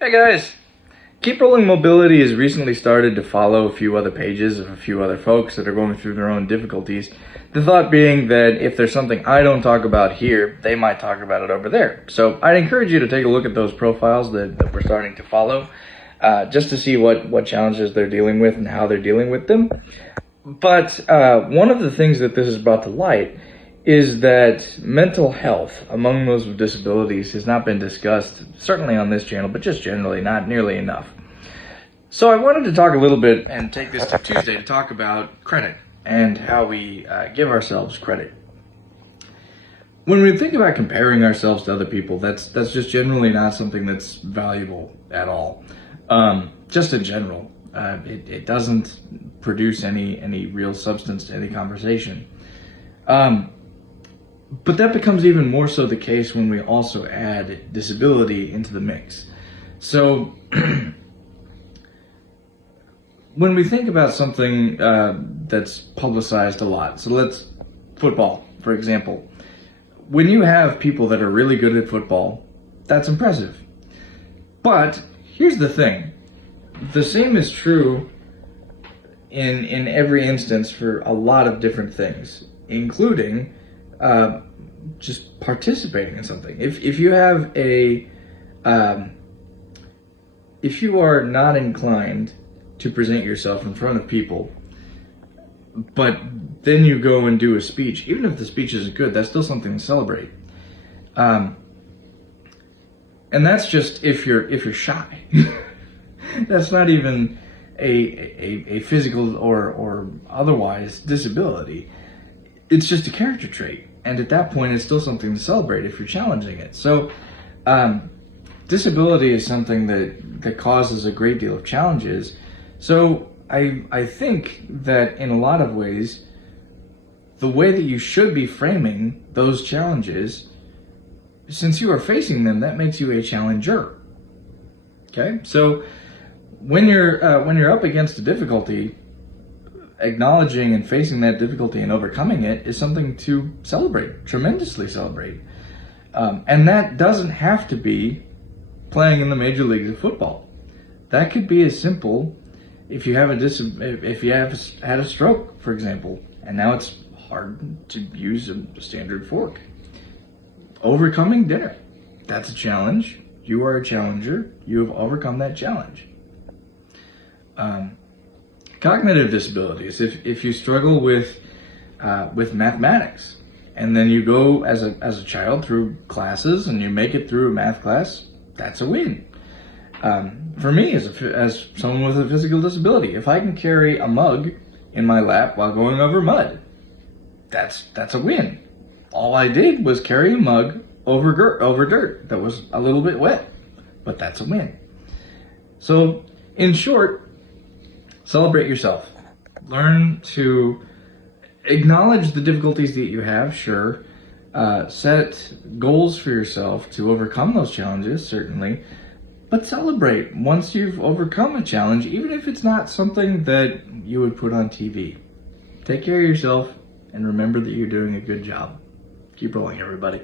Hey guys! Keep Rolling Mobility has recently started to follow a few other pages of a few other folks that are going through their own difficulties. The thought being that if there's something I don't talk about here, they might talk about it over there. So I'd encourage you to take a look at those profiles that we're starting to follow, just to see what challenges they're dealing with and how they're dealing with them. But one of the things that this has brought to light is that mental health among those with disabilities has not been discussed, certainly on this channel, but just generally not nearly enough. So I wanted to talk a little bit and take this to Tuesday to talk about credit and how we give ourselves credit. When we think about comparing ourselves to other people, that's just generally not something that's valuable at all. Just in general, it doesn't produce any real substance to any conversation. But that becomes even more so the case when we also add disability into the mix. So when we think about something that's publicized a lot, so let's football, for example. When you have people that are really good at football, that's impressive. But here's the thing. The same is true in every instance for a lot of different things, including just participating in something. If you have if you are not inclined to present yourself in front of people, but then you go and do a speech, even if the speech isn't good, that's still something to celebrate. And that's just if you're shy. That's not even a physical or otherwise disability. It's just a character trait. And at that point, it's still something to celebrate if you're challenging it. So disability is something that causes a great deal of challenges. So I think that in a lot of ways, the way that you should be framing those challenges, since you are facing them, that makes you a challenger. Okay? So when you're up against a difficulty, acknowledging and facing that difficulty and overcoming it is something to celebrate, tremendously celebrate. And that doesn't have to be playing in the major leagues of football. That could be as simple if you have had a stroke, for example, and now it's hard to use a standard fork. Overcoming dinner. That's a challenge. You are a challenger. You have overcome that challenge. Cognitive disabilities. If you struggle with mathematics, and then you go as a child through classes and you make it through a math class, that's a win. For me, as someone with a physical disability, if I can carry a mug in my lap while going over mud, that's a win. All I did was carry a mug over dirt that was a little bit wet, but that's a win. So, in short, celebrate yourself. Learn to acknowledge the difficulties that you have, sure. Set goals for yourself to overcome those challenges, certainly. But celebrate once you've overcome a challenge, even if it's not something that you would put on TV. Take care of yourself and remember that you're doing a good job. Keep rolling, everybody.